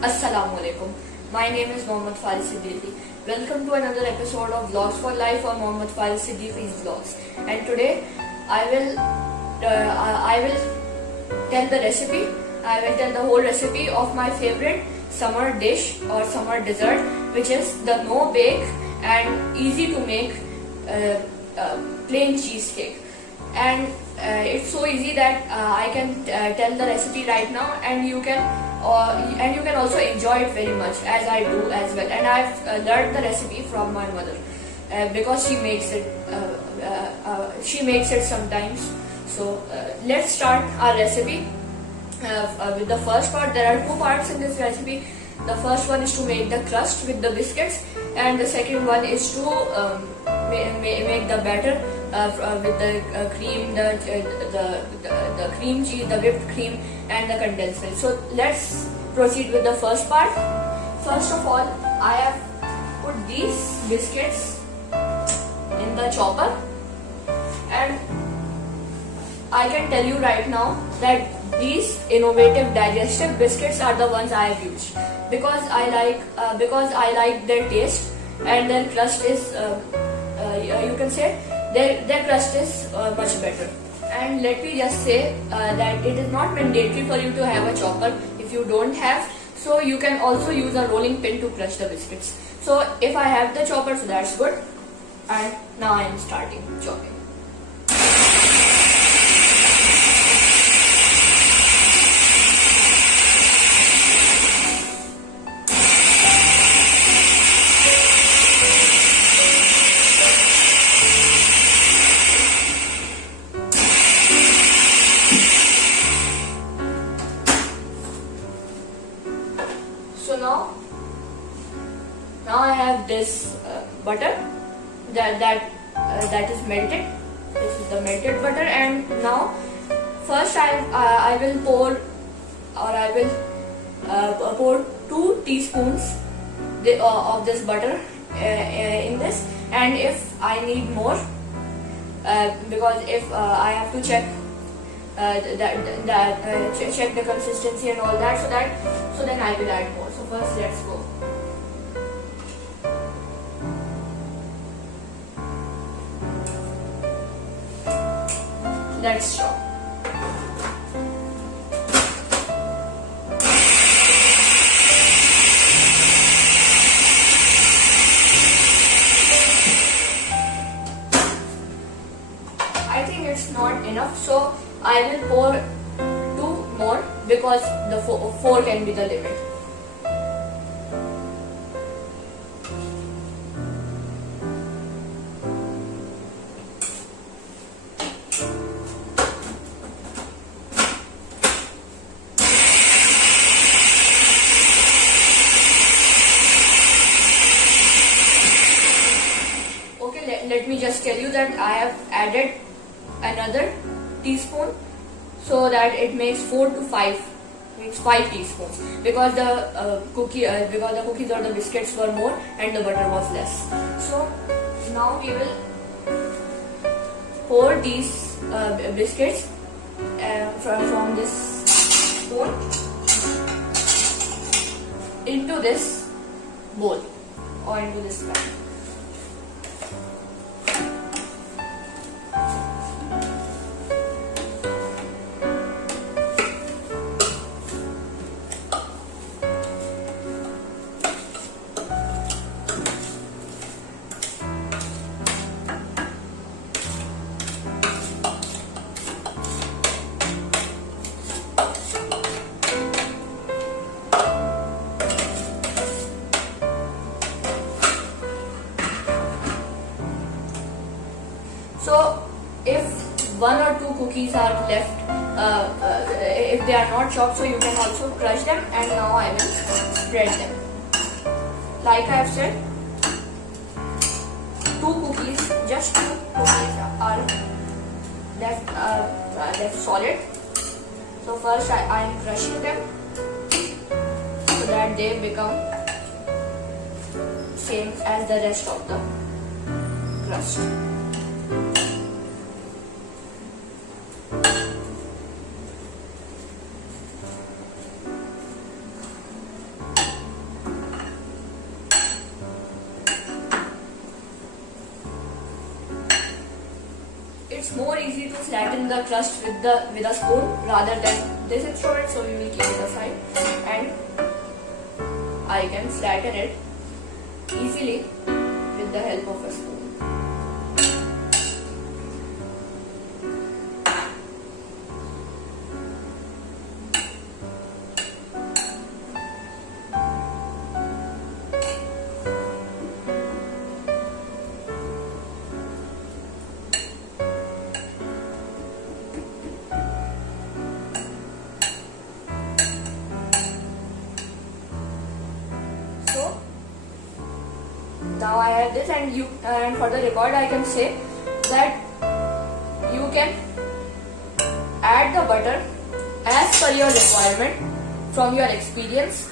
Assalamualaikum. My name is Mohammad Faris Siddiqui. Welcome to another episode of Vlogs for Life or Mohammad Faris Siddiqui's Vlogs. And today I will tell the recipe. I will tell the whole recipe of my favorite summer dish or summer dessert, which is the no bake and easy to make plain cheesecake. And it's so easy that I can tell the recipe right now, and you can also enjoy it very much as I do as well. And I've learned the recipe from my mother because she makes it. She makes it sometimes. So let's start our recipe with the first part. There are two parts in this recipe. The first one is to make the crust with the biscuits, and the second one is to make the batter with the cream, the cream cheese, the whipped cream, and the condensed milk. So let's proceed with the first part. First of all, I have put these biscuits in the chopper, and I can tell you right now that these innovative digestive biscuits are the ones I have used because I like their taste, and their crust is you can say their crust is much better. And let me just say that it is not mandatory for you to have a chopper if you don't have. So you can also use a rolling pin to crush the biscuits. So if I have the chopper, so that's good. And now I am starting chopping. So now I have this butter that is melted. This is the melted butter, and now first I will pour, or I will pour 2 teaspoons of this butter in this, and if I need more, because if I have to check check the consistency and all that, so then I will add more. So first let's go. Let's chop. I think it's not enough, so I will pour 2 more because the 4 can be the limit. Okay, let me just tell you that I have added another teaspoon, so that it makes 4 to 5, makes 5 teaspoons, because the cookies or the biscuits were more and the butter was less. So now we will pour these biscuits from this spoon into this bowl or into this pan. So if 1 or 2 cookies are left, if they are not chopped, so you can also crush them, and now I will spread them. Like I have said, 2 cookies, just 2 cookies are left solid. So first I am crushing them so that they become same as the rest of the crust. it's more easy to flatten the crust with a spoon rather than this instrument, so we will keep it aside and I can flatten it easily with the help of a spoon. Now I have this, and for the record I can say that you can add the butter as per your requirement from your experience,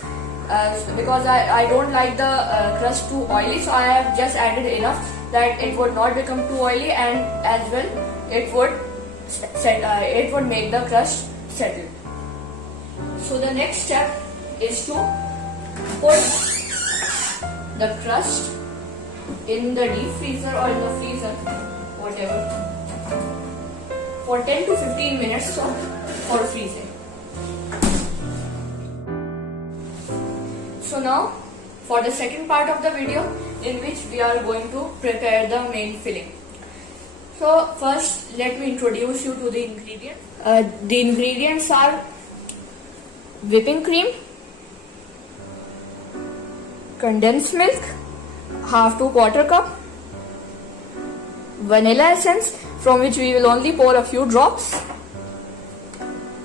because I don't like the crust too oily, so I have just added enough that it would not become too oily, and as well it would make the crust settle. So the next step is to put the crust in the deep freezer or in the freezer, whatever, for 10 to 15 minutes for freezing. So now for the second part of the video, in which we are going to prepare the main filling. So first let me introduce you to the ingredients. The ingredients are whipping cream, condensed milk, half to quarter cup, vanilla essence from which we will only pour a few drops,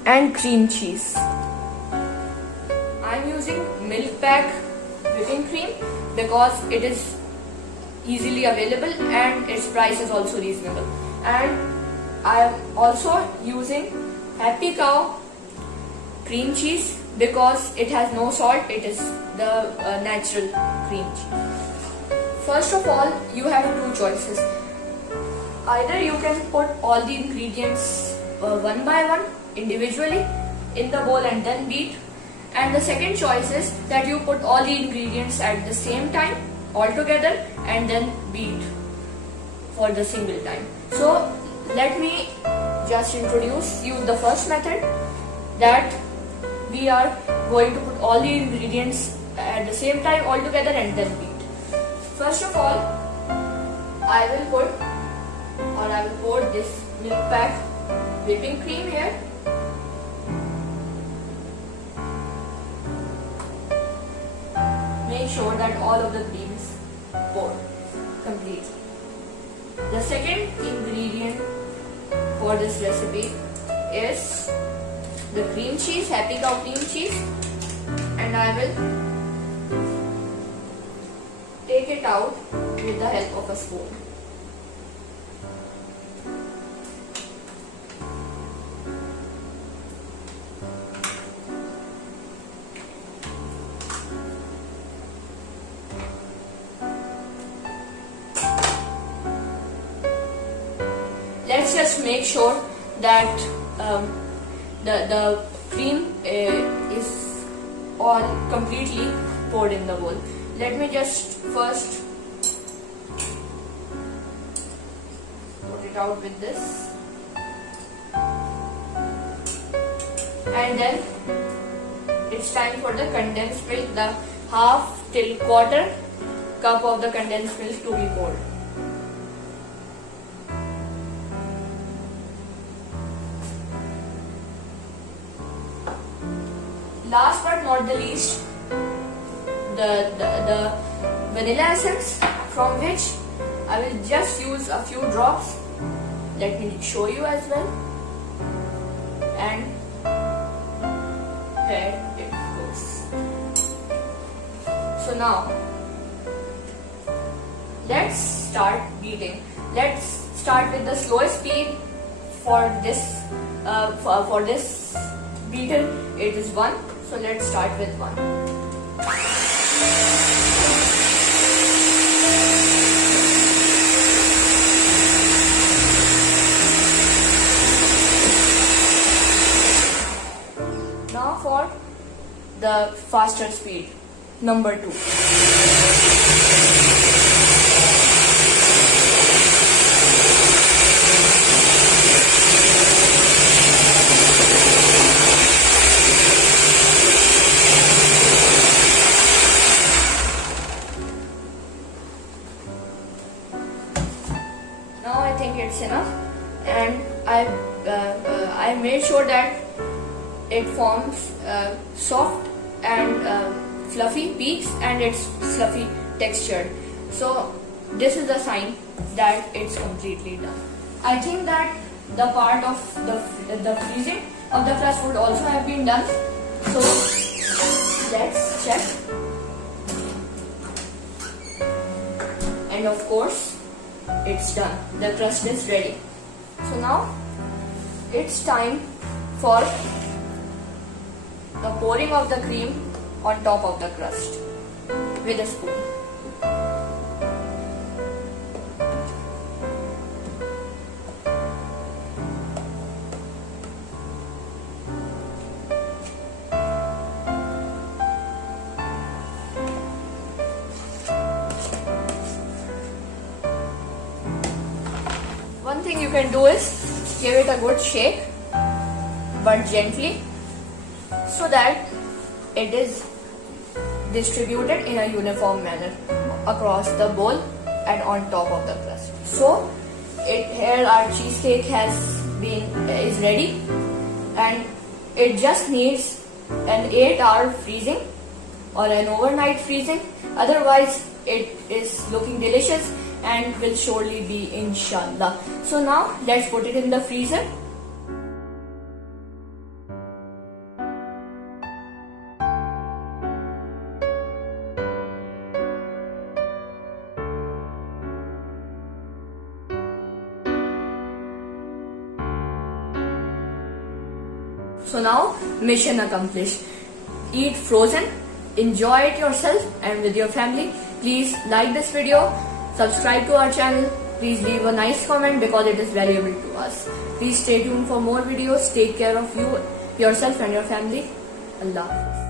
and cream cheese. I am using milk pack whipping cream because it is easily available and its price is also reasonable, and I am also using Happy Cow cream cheese because it has no salt, it is the natural cream cheese. First of all, you have two choices. Either you can put all the ingredients one by one individually in the bowl and then beat, and the second choice is that you put all the ingredients at the same time all together and then beat for the single time. So let me just introduce you the first method, that we are going to put all the ingredients at the same time all together and then beat. First of all, I will pour this milk pack whipping cream here. Make sure that all of the cream is poured completely. The second ingredient for this recipe is the cream cheese, Happy Cow cream cheese, and I will take it out with the help of a spoon. Let's just make sure that the cream is all completely poured in the bowl. Let me just first put it out with this, and then it's time for the condensed milk, the half till quarter cup of the condensed milk to be poured. Last but not the least, the vanilla essence, from which I will just use a few drops. Let me show you as well. And here it goes. So now let's start beating. Let's start with the slowest speed for this beater. It is 1. So let's start with 1. Now for the faster speed, number 2. it forms soft and fluffy peaks, and it's fluffy textured. So this is a sign that it's completely done. I think that the part of the freezing of the crust would also have been done. So let's check. And of course, it's done. The crust is ready. So now it's time for the pouring of the cream on top of the crust with a spoon. One thing you can do is give it a good shake, but gently, so that it is distributed in a uniform manner across the bowl and on top of the crust. So here our cheesecake is ready, and it just needs an 8-hour freezing or an overnight freezing. Otherwise, it is looking delicious and will surely be, inshallah. So now let's put it in the freezer. So now, mission accomplished. Eat frozen, enjoy it yourself and with your family. Please like this video, subscribe to our channel. Please leave a nice comment because it is valuable to us. Please stay tuned for more videos. Take care of yourself and your family. Allah Hafiz.